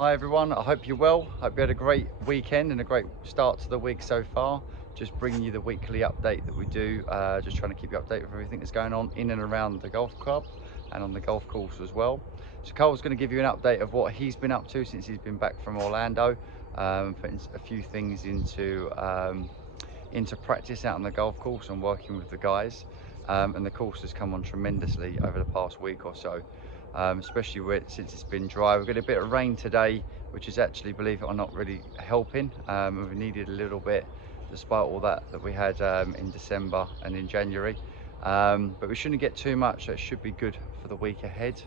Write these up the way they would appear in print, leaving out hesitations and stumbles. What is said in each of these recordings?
Hi everyone, I hope you're well. Hope you had a great weekend and a great start to the week so far. Just bringing you the weekly update that we do, just trying to keep you updated with everything that's going on in and around the golf club and on the golf course as well. So Cole's going to give you an update of what he's been up to since he's been back from Orlando, putting a few things into practice out on the golf course and working with the guys. And the course has come on tremendously over the past week or so. Especially since it's been dry. We've got a bit of rain today, which is actually, believe it or not, really helping. We needed a little bit despite all that we had in December and in January, but we shouldn't get too much, so it should be good for the week ahead.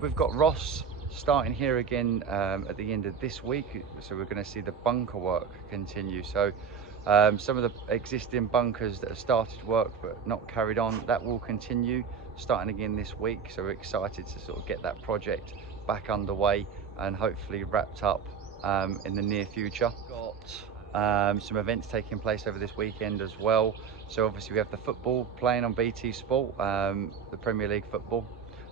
We've got Ross starting here again at the end of this week, so we're going to see the bunker work continue. So some of the existing bunkers that have started work but not carried on, that will continue starting again this week. So we're excited to sort of get that project back underway and hopefully wrapped up in the near future. Got some events taking place over this weekend as well. So obviously we have the football playing on BT Sport, the Premier League football,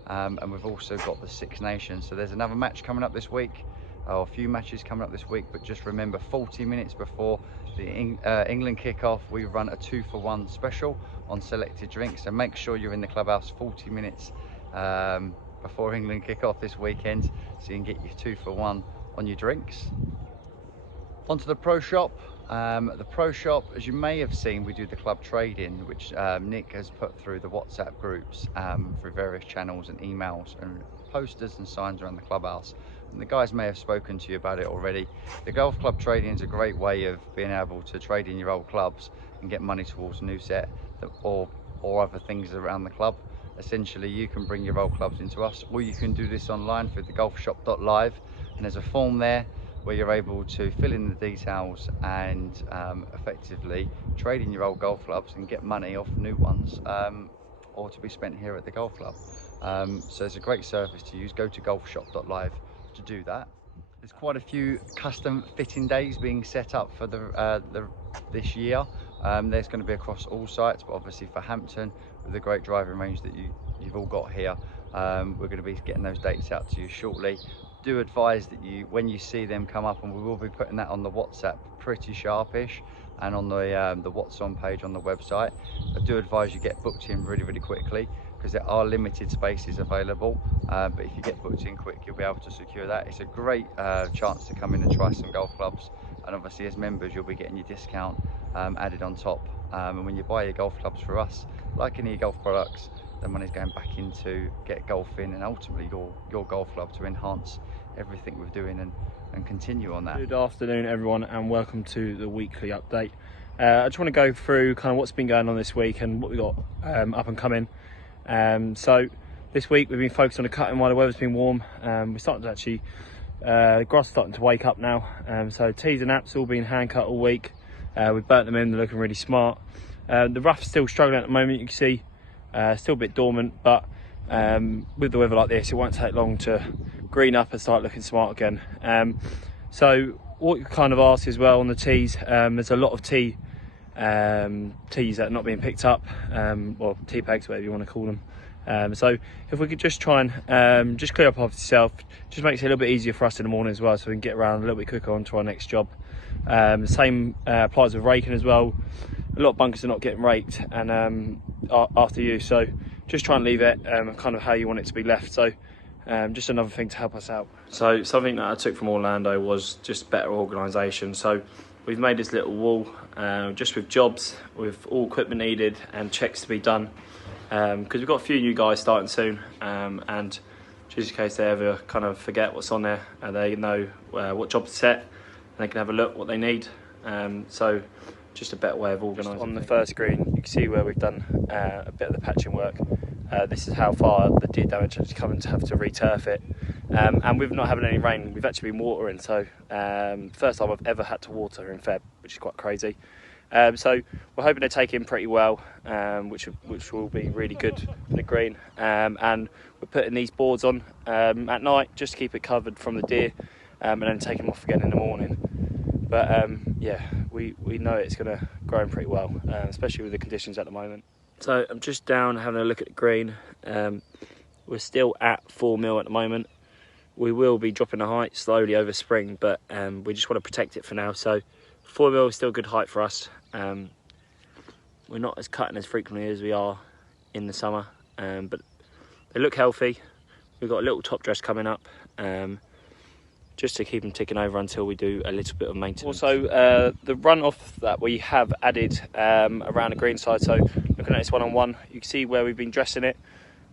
and we've also got the Six Nations. So there's another match coming up this week, or a few matches coming up this week, but just remember 40 minutes before the England kick-off, we run a 2-for-1 special on selected drinks. So make sure you're in the clubhouse 40 minutes before England kick-off this weekend, so you can get your 2-for-1 on your drinks. Onto the Pro Shop. The Pro Shop, as you may have seen, we do the club trade-in, which Nick has put through the WhatsApp groups, through various channels and emails and posters and signs around the clubhouse. And the guys may have spoken to you about it already. The golf club trade-in is a great way of being able to trade in your old clubs and get money towards a new set or other things around the club. Essentially, you can bring your old clubs into us, or you can do this online through the golfshop.live, and there's a form there where you're able to fill in the details and effectively trade in your old golf clubs and get money off new ones, or to be spent here at the golf club. So it's a great service to use. Go to golfshop.live to do that. There's quite a few custom fitting days being set up for this year. There's going to be across all sites, but obviously for Hampton, with the great driving range that you've all got here, we're going to be getting those dates out to you shortly. Do advise that when you see them come up, and we will be putting that on the WhatsApp pretty sharpish and on the What's On page on the website. I do advise you get booked in really quickly, because there are limited spaces available, but if you get booked in quick, you'll be able to secure that. It's a great chance to come in and try some golf clubs, and obviously as members you'll be getting your discount added on top, and when you buy your golf clubs for us, like any golf products, the money's going back into get golfing and ultimately your golf club to enhance everything we're doing and continue on that. Good afternoon everyone, and welcome to the weekly update. I just want to go through kind of what's been going on this week and what we got up and coming. So this week we've been focused on the cutting while the weather's been warm. We're starting to actually, the grass is starting to wake up now. So tees and apps all been hand cut all week. We've burnt them in, they're looking really smart. The rough's still struggling at the moment, you can see, still a bit dormant, but with the weather like this, it won't take long to green up and start looking smart again. So what you kind of ask as well on the tees, there's a lot of tees that are not being picked up, or tee pegs, whatever you want to call them. So if we could just try and just clear up after yourself, just makes it a little bit easier for us in the morning as well, so we can get around a little bit quicker onto our next job. Same applies with raking as well. A lot of bunkers are not getting raked and after use, so just try and leave it kind of how you want it to be left. So just another thing to help us out. So something that I took from Orlando was just better organisation. So we've made this little wall just with jobs, with all equipment needed and checks to be done, because we've got a few new guys starting soon, and just in case they ever kind of forget what's on there, they know what job to set and they can have a look what they need. So just a better way of organising. On the first green, you can see where we've done a bit of the patching work. This is how far the deer damage has come to have to returf it. And we've not having any rain, we've actually been watering. So first time I've ever had to water in Feb, which is quite crazy. So we're hoping to take in pretty well, which will be really good for the green. And we're putting these boards on at night just to keep it covered from the deer, and then take them off again in the morning. But yeah, we know it's going to grow pretty well, especially with the conditions at the moment. So I'm just down having a look at the green. We're still at 4 mil at the moment, we will be dropping the height slowly over spring, but we just want to protect it for now. So 4 mil is still good height for us. We're not as cutting as frequently as we are in the summer, but they look healthy. We've got a little top dress coming up, just to keep them ticking over until we do a little bit of maintenance. Also, the runoff that we have added around the green side, so looking at this one-on-one, you can see where we've been dressing it.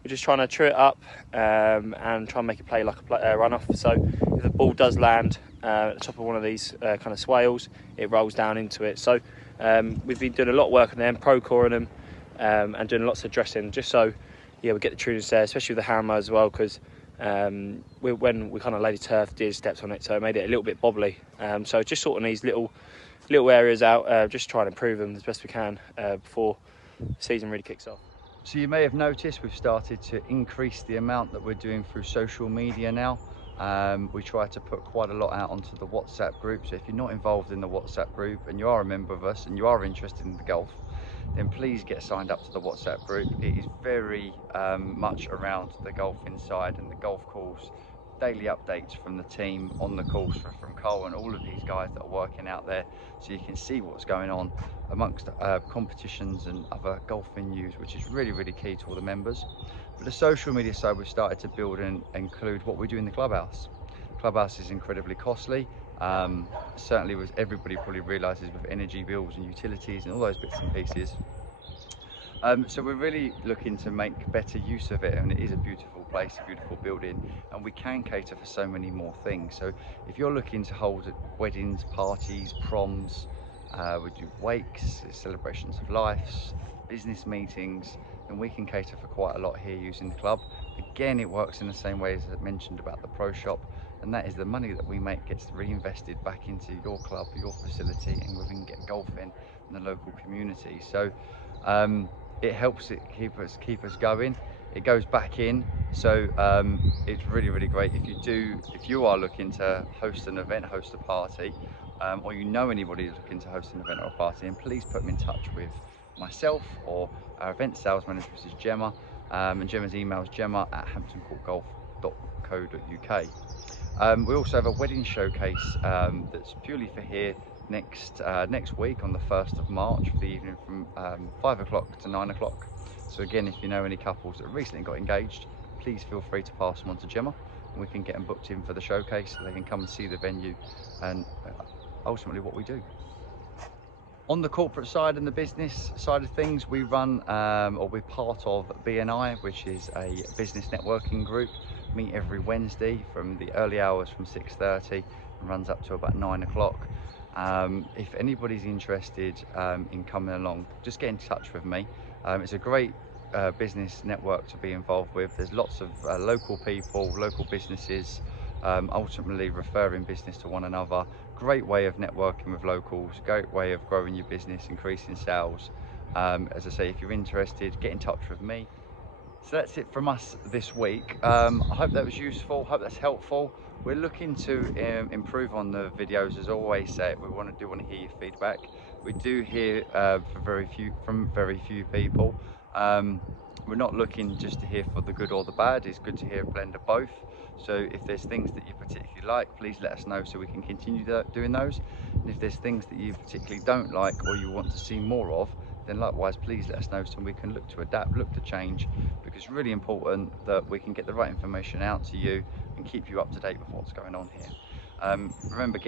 We're just trying to true it up and try and make it play like a runoff. So if the ball does land at the top of one of these kind of swales, it rolls down into it. So we've been doing a lot of work on them, pro-coring them, and doing lots of dressing, just so we get the trueness there, especially with the hammer as well, because when we kind of laid the turf, deer steps on it, so it made it a little bit bobbly. So just sorting these little areas out, just trying to improve them as best we can before the season really kicks off. So you may have noticed we've started to increase the amount that we're doing through social media now. We try to put quite a lot out onto the WhatsApp group, so if you're not involved in the WhatsApp group and you are a member of us and you are interested in the golf, then please get signed up to the WhatsApp group. It is very much around the golf inside and the golf course, daily updates from the team on the course, from Cole and all of these guys that are working out there, so you can see what's going on amongst competitions and other golf venues, which is really, really key to all the members. But the social media side, we've started to build and include what we do in the clubhouse. Clubhouse is incredibly costly. Certainly, as everybody probably realises, with energy bills and utilities and all those bits and pieces. So we're really looking to make better use of it, and it is a beautiful place, a beautiful building, and we can cater for so many more things. So if you're looking to hold weddings, parties, proms, we do wakes, celebrations of lives, business meetings, and we can cater for quite a lot here using the club. Again, it works in the same way as I mentioned about the pro shop, and that is the money that we make gets reinvested back into your club, your facility, and we can get golfing in the local community. So it helps it keep us going. It goes back in, so it's really, really great. If you are looking to host an event, host a party, or you know anybody who's looking to host an event or a party, and please put them in touch with myself or our event sales manager, which is Gemma, and Gemma's email is gemma@hamptoncourtgolf.co.uk. We also have a wedding showcase that's purely for here next week on the 1st of March for the evening from 5 o'clock to 9 o'clock. So again, if you know any couples that have recently got engaged, please feel free to pass them on to Gemma, and we can get them booked in for the showcase so they can come and see the venue and ultimately what we do. On the corporate side and the business side of things, we run or we're part of BNI, which is a business networking group. Meet every Wednesday from the early hours from 6:30 and runs up to about 9 o'clock. If anybody's interested in coming along, just get in touch with me. It's a great business network to be involved with. There's lots of local people, local businesses, ultimately referring business to one another. Great way of networking with locals, great way of growing your business, increasing sales. As I say, if you're interested, get in touch with me. So that's it from us this week. I hope that was useful, hope that's helpful. We're looking to improve on the videos, as I always say. We do want to hear your feedback. We do hear from very few people. We're not looking just to hear for the good or the bad. It's good to hear a blend of both. So if there's things that you particularly like, please let us know so we can continue doing those. And if there's things that you particularly don't like or you want to see more of, then likewise, please let us know so we can look to adapt, look to change, because it's really important that we can get the right information out to you and keep you up to date with what's going on here. Remember,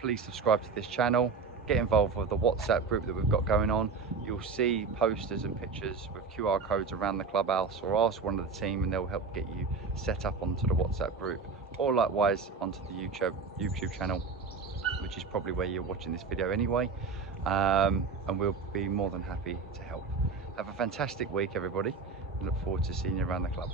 please subscribe to this channel, get involved with the WhatsApp group that we've got going on. You'll see posters and pictures with QR codes around the clubhouse, or ask one of the team and they'll help get you set up onto the WhatsApp group, or likewise onto the YouTube channel, which is probably where you're watching this video anyway. And we'll be more than happy to help. Have a fantastic week, everybody. I look forward to seeing you around the club.